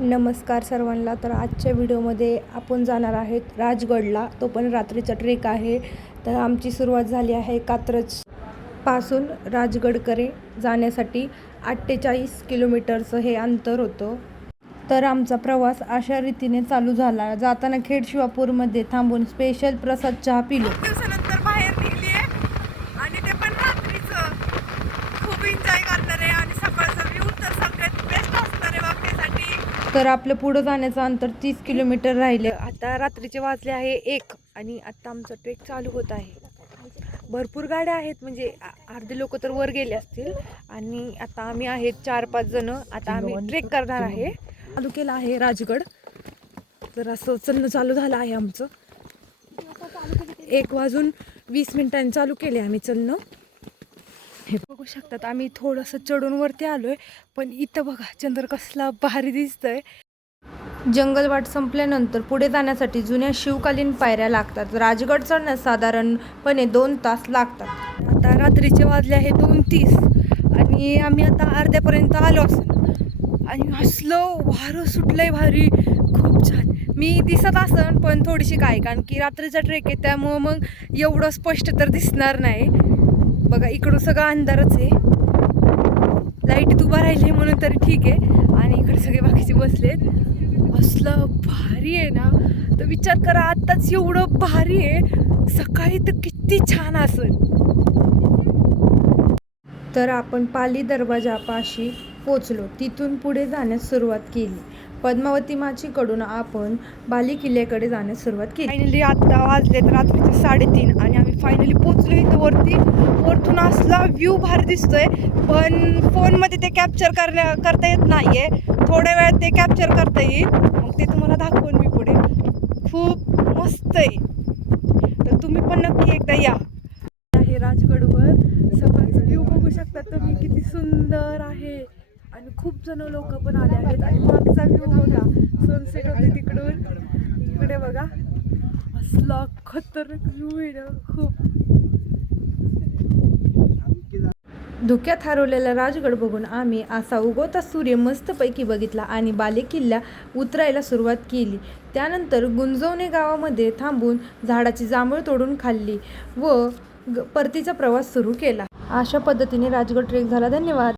नमस्कार सर्वांना. तर आजच्या व्हिडिओमध्ये आपण जाणार आहेत राजगडला. तो पण रात्रीचा ट्रेक आहे. तर आमची सुरुवात झाली आहे कात्रजपासून राजगडकडे जाण्यासाठी. 48 किलोमीटरचं हे अंतर होतं. तर आमचा प्रवास अशा रीतीने चालू झाला. जाताना खेड शिवापूरमध्ये थांबून स्पेशल प्रसाद चहा पिलो. दिवसानंतर बाहेर निघली आहे आणि ते पण रात्रीचं. खूप एन्जॉय करणार आहे आणि सकाळचा व्ह्यू तर सगळ्यात बेस्ट असणार आहे बघण्यासाठी. तर आपलं पुढं जाण्याचं अंतर 30 किलोमीटर राहिले. आता रात्रीचे वाजले आहे 1 आणि आता आमचा ट्रेक चालू होत आहे. भरपूर गाड्या आहेत, म्हणजे अर्धे लोक तर वर गेले असतील आणि आता आम्ही आहेत 4-5 जण. आता आम्ही ट्रेक करणार आहे. चालू केला आहे राजगड. तर असं चलणं चालू झालं आहे आमचं. 1:20 चालू केले आम्ही चलणं. हे बघू शकतात, आम्ही थोडंसं चढून वरती आलोय, पण इथं बघा चंद्र कसला भारी दिसतंय. जंगलवाट संपल्यानंतर पुढे जाण्यासाठी जुन्या शिवकालीन पायऱ्या लागतात. राजगड चढण्यास साधारणपणे 2 तास लागतात. आता रात्रीचे वाजले आहे 2:30 आणि आम्ही आता अर्ध्यापर्यंत आलो असं. आणि असलं वारं सुटलंय भारी, खूप छान. मी दिसत असन पण थोडीशी काय, कारण की रात्रीचा ट्रेक आहे त्यामुळं मग एवढं स्पष्ट तर दिसणार नाही. बघा इकडून सगळं अंधारच आहे. लाईट उभा राहिली म्हणून तरी ठीक आहे. आणि इकडे सगळे बाकीचे बसलेत. असलं भारी आहे ना, तर विचार करा आत्ताच एवढं भारी आहे, सकाळी तर किती छान असेल. तर आपण पाली दरवाजापाशी पोचलो. तिथून पुढे जाण्यास सुरुवात केली. पद्मावती माचीकडून आपण बाली किल्ल्याकडे जाण्यास सुरुवात केली. फायनली आता वाजलेत रात्रीचे 3:30 आणि आम्ही फायनली पोचलो इथं वरती. वरतून असला व्ह्यू भारी दिसतोय, पण फोनमध्ये ते कॅप्चर करता येत नाहीये. थोड्या वेळात ते कॅप्चर करता येईल, मग ते तुम्हाला दाखवून मी पुढे. खूप मस्त आहे, तर तुम्ही पण नक्की एकदा या. आहे राजगडवर सकाळचा व्ह्यू बघू शकता तुम्ही, किती सुंदर आहे. आणि खूप जण लोक पण आले आहेत. आणि मागचा व्ह्यू बघा, सनसेट होते तिकडून. इकडे बघा असला खतरनाक व्ह्यू आहे ना, खूप. धुक्यात हरवलेला राजगड बघून आम्ही असा उगवता सूर्य मस्तपैकी बघितला आणि बाले किल्ला उतरायला सुरुवात केली. त्यानंतर गुंजवणे गावामध्ये थांबून झाडाची जांभूळ तोडून खाल्ली व परतीचा प्रवास सुरू केला. अशा पद्धतीने राजगड ट्रेक झाला. धन्यवाद.